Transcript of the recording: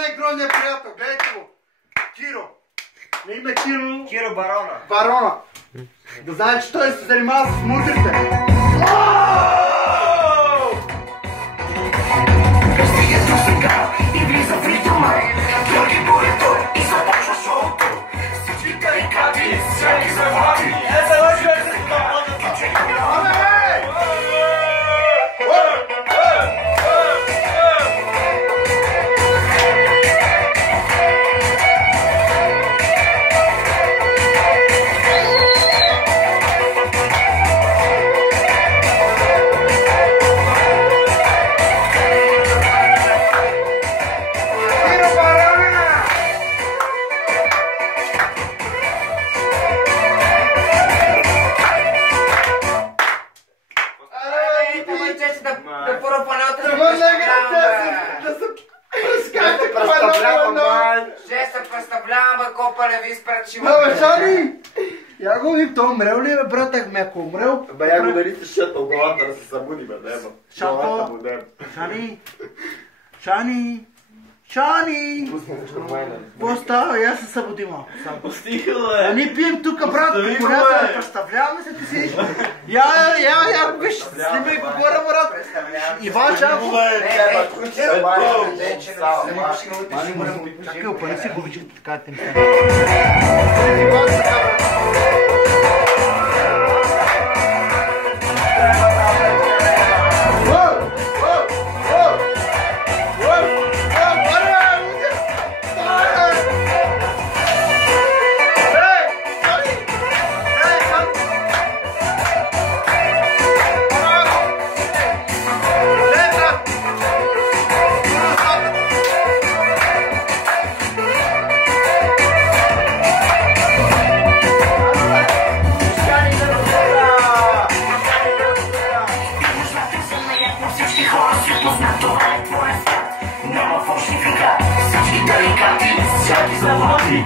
най-грозният приятел, гледайте го. Киро. На име Киро... Киро Барона. Барона. Да знае, че той се занимава с мутрите. Стигето сега и влиза в ритъма. Георги Борето и започва шоуто. Всички карикати, всяки завади. Шани! Я го вим, то умрел ли бе, братък? Ме ако умрел... Бе, я го дали си шетал главата да се събуди, бе, нема. Шато! Шани! Шани! Шани! Какво става? Я се събуди малко. Стиха, Ние пием тук, брат, конкуренция, представляваме се ти си. Я, виж, снимай го горе, брат. Иван Шанков. Чакай, опани си губичката, така да те ми. Всички карикати, всяки заводи.